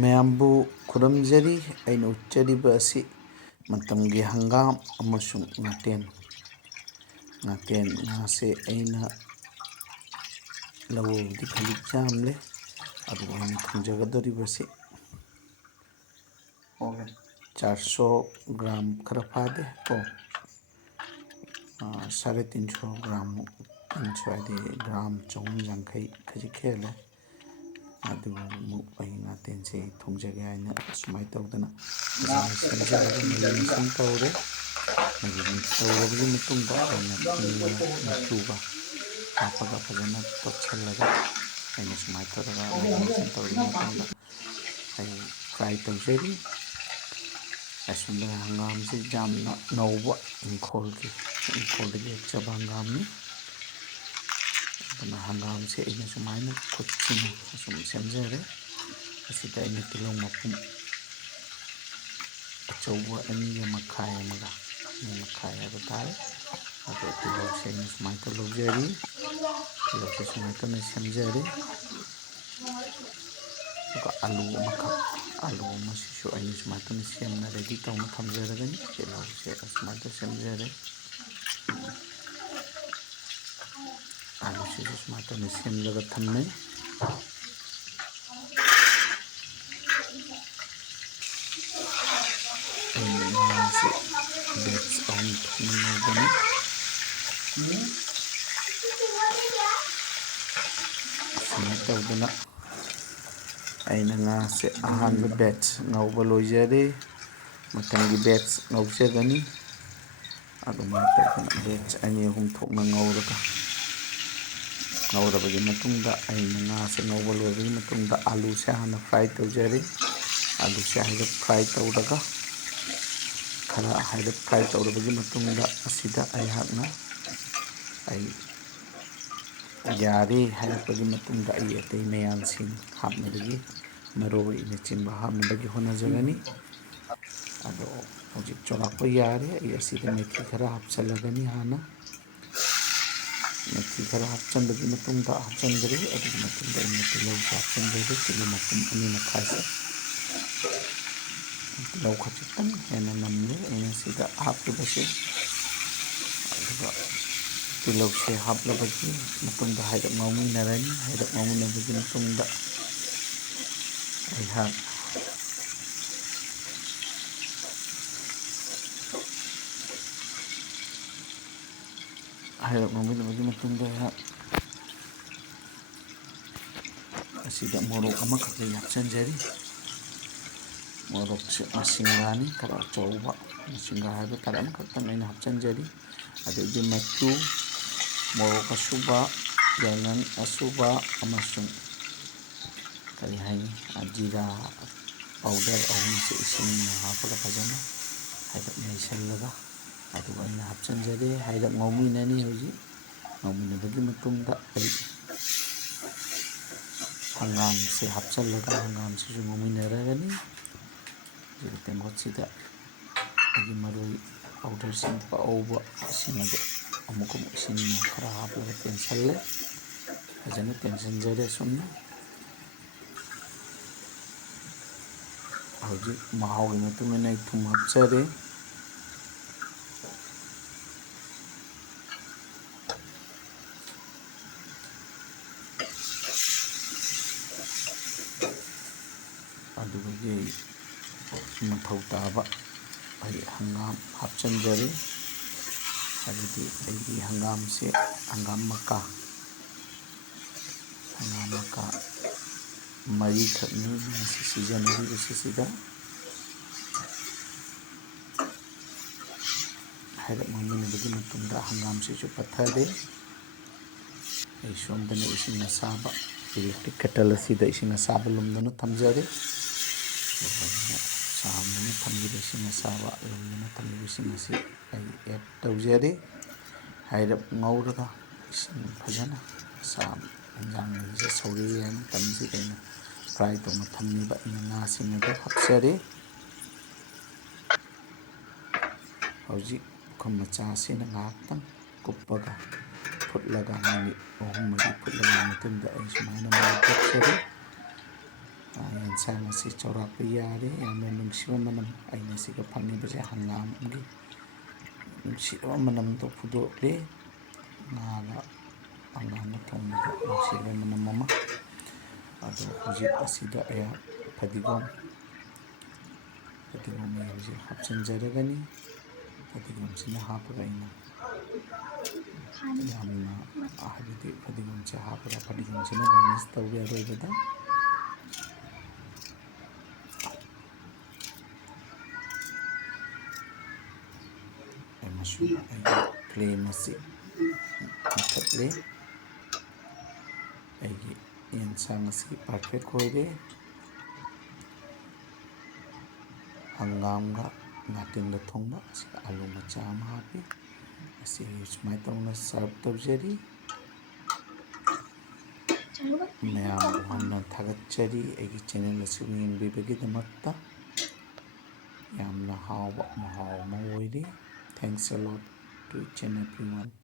ꯃꯌꯥꯝꯕꯨ ꯈꯨꯔꯨꯝꯖꯔꯤ꯫ ꯑꯩꯅ ꯎꯠꯆꯔꯤꯕ ꯑꯁꯤ ꯃꯇꯝꯒꯤ ꯍꯪꯒꯥꯝ ꯑꯃꯁꯨꯡ ꯉꯥꯇꯦꯟ ꯉꯥꯁꯦ ꯑꯩꯅ ꯂꯧꯕꯕꯨꯗꯤ ꯈꯖꯤꯛ ꯌꯥꯝꯂꯦ, ꯑꯗꯨꯒ ꯑꯩꯅ ꯊꯣꯡꯖꯒꯗꯧꯔꯤꯕꯁꯤ 400 ग्राम खरा फादे को 350 ग्राम स्वादे ग्राम 450 खजिक खेले नातेन से थोंजगे आइना सुमाय तौदना फजना सेमजरगा मरी मिक्सिंग तौरे। मरी मिक्स तौरबगी मतुंगदा आइना मचूगा हापगा फजना तोछलगा आइना सुमाय तौरगा मैरिनेशन तौरी मतुंगदा आई फ्राई तौजरी। असुंदर हंगाम से जामना नौबा इंखोलदगी हेक्चबा हंगामनी। अदुना हंगाम से अइना सुमायना खुदसिना असुम सेमजरे। असिदा अइना तिलौं मपुम अचौबा अनिगा मखाय अमगा मखाय हाइबा तारे। अदो तिलौसे अइना सुमाय तौ लौजरी, तिलौसे सुमाय तौना सेमजरे। अदुगा आलू अमखक आलू अमसिसु अइना सुमाय तौना सेमना रेडी तौना थमजरगनी। तिलौसे असुमाय तौ सेमजरे। आलू सिसु सुमाय तौना सेमलगा थम्मे। से बैच अहम थोना नौबनी। सुमाय तौदना अइना से अहानबा बैच नौबा लोइजरे। मतंगी बैच नौजगनी। अदुमाय तौदना बैच अनी अहुम थोना ngौरबगी मतुंगदा अइना से नौबा लोइबगी मतुंगदा आलू से हाना फ्राई तौजरे। आलू से हाइरप फ्राई तौरगा खरा हाइरप फ्राई तौरबगी मतुंगदा असिदा अइहाकना यारे हाइरपगी मतुंगदा अतै मयानसिंग हापनबगी मरोई नचिंबा हापनबगी होनाजगनी। अदो हौजिक चौलाक्पा यारे। असिदा मेथी खरा हापचलगनी हाना मेथी खरा हापचनबगी मतुंगदा हापचनगरे। अदुगी मतुंगदा अइना तिलौ हापचनगरे। तिलौ मपुम अनि मखायसे तिलौ खचितंग हेना नमले अइना सिदा हापरिबसे। अदुगा तिलौ से हापलबगी मतुंगदा हाइरप ngौमिनरनी। हाइरप ngौमिनबगी मतुंगदा अइहाक हाइरप ngौमिनबगी मतुंगदा अइहाक असिदा मोरोक अमखक हापचनजरी। मोरोक से मसिंगानी खरा अचौबा मसिंगा हाइबा तारे अमखक्तंग अइना हापचनजरी। अदगी मचू मोरोक असुबा याइंगन असुबा अमसुंग करी हाइनी जीरा पाउडर अहुम से इसिंग हापगा फजना हाइरप नैसलगा अदुगा अइना हापचनजरे। हाइरप ngौमिननी हौजी ngौमिनबगी मतुंगदा अइ हंगाम से हापचलगा हंगाम से ngौमिनरगनी। जिगा तेंगोतसिदा अगी मरोई पाउडर सिंग पाउबा इसिंग अदो अमुक इसिंग खरा हापलगा तेंसले फजना तेंसनजरे सुमना। हौजिक महावगी मतुंगना अइ थुम हापचरे। अदुगी मथौ ताबा अइ हंगाम हापचनजरे। अदुगी अइगी हंगाम से हंगाम मका मरी खकनी सिजनरीबसिदा हाइरप ngौमिनबगी मतुंगदा हंगाम सिसु पथरे। अइ सोमदना इसिंग असाबा इलेक्ट्रिक केटल असिदा इसिंग असाबा लुमदुना थमजरे। सामदना थम्बिबा इसिंग असाबा लुमदुना थम्बिबा इसिंग असे अइ ऐड तौजरे। हाइरप ngौरगा इसिंग फजना साम इंजांग महीसे सौरे हाइ मतमसिदा अइना फ्राई तौना थम्मिबा अइना ngāसिंग अदो हापचरे। हौजिक पुखम मचासिना ngāktang कुप्पगा फुटलगा मिनिट 3-4 फुटलगा मतुंगदा अइ सुमायना मई तोक्चरे। ꯌꯦꯟꯁꯥꯡ ꯑꯁꯤ ꯆꯥꯎꯔꯥꯛꯄ ꯌꯥꯔꯦ꯫ ꯌꯥꯝꯅ ꯅꯨꯡꯁꯤꯕ ꯃꯅꯝ, ꯑꯩꯅ ꯁꯤꯒ ꯐꯪꯉꯤꯕꯁꯦ ꯍꯪꯒꯥꯝꯒꯤ ꯅꯨꯡꯁꯤꯔꯕ ꯃꯅꯝꯗꯣ ꯐꯨꯗꯣꯛꯂꯦ꯫ ꯉꯥꯒ ꯍꯪꯒꯥꯝꯒ ꯊꯣꯡꯕꯗ ꯅꯨꯡꯁꯤꯔꯕ ꯃꯅꯝ ꯑꯃ꯫ ꯑꯗꯣ ꯍꯧꯖꯤꯛ ꯑꯁꯤꯗ ꯑꯩꯍꯥꯛ ꯐꯗꯤꯒꯣꯝ ꯑꯩ ꯍꯧꯖꯤꯛ ꯍꯥꯞꯆꯤꯟꯖꯔꯒꯅꯤ꯫ ꯐꯗꯤꯒꯣꯝꯁꯤꯅ ꯍꯥꯞꯄꯒ ꯑꯩꯅ ꯌꯥꯝꯅ ꯍꯥꯏꯕꯗꯤ ꯐꯗꯤꯒꯣꯝꯁꯦ ꯍꯥꯞꯄꯒ ꯐꯗꯤꯒꯣꯝꯁꯤꯅ ꯒꯥꯔꯅꯤꯁ ꯇꯧꯒꯦ ꯑꯔꯣꯏꯕꯗ꯫ ꯑꯃꯁꯨꯡ ꯑꯩꯒꯤ ꯐ꯭ꯂꯦꯝ ꯑꯁꯤ ꯃꯨꯊꯠꯂꯦ꯫ ꯑꯩꯒꯤ ꯌꯦꯟꯁꯥꯡ ꯑꯁꯤ ꯄꯔꯐꯦꯛ ꯑꯣꯏꯔꯦ꯫ ꯍꯪꯒꯥꯝꯒ ꯉꯥꯇꯦꯟꯒ ꯊꯣꯡꯕ, ꯑꯁꯤꯗ ꯑꯥꯂꯨ ꯃꯆꯥ ꯑꯃ ꯍꯥꯞꯄꯤ꯫ ꯑꯁꯤ ꯁꯨꯃꯥꯏꯅ ꯇꯧꯅ ꯁꯔꯚ ꯇꯧꯖꯔꯤ꯫ ꯃꯌꯥꯝꯕꯨ ꯍꯟꯅ ꯊꯥꯒꯠꯆꯔꯤ ꯑꯩꯒꯤ ꯆꯦꯅꯦꯜ ꯑꯁꯤꯕꯨ ꯌꯦꯡꯕꯤꯕꯒꯤꯗꯃꯛꯇ꯫ ꯌꯥꯝꯅ ꯍꯥꯎꯕ ꯃꯍꯥꯎ ꯑꯃ ꯑꯣꯏꯔꯤ꯫ Thanks a lot to each and every one.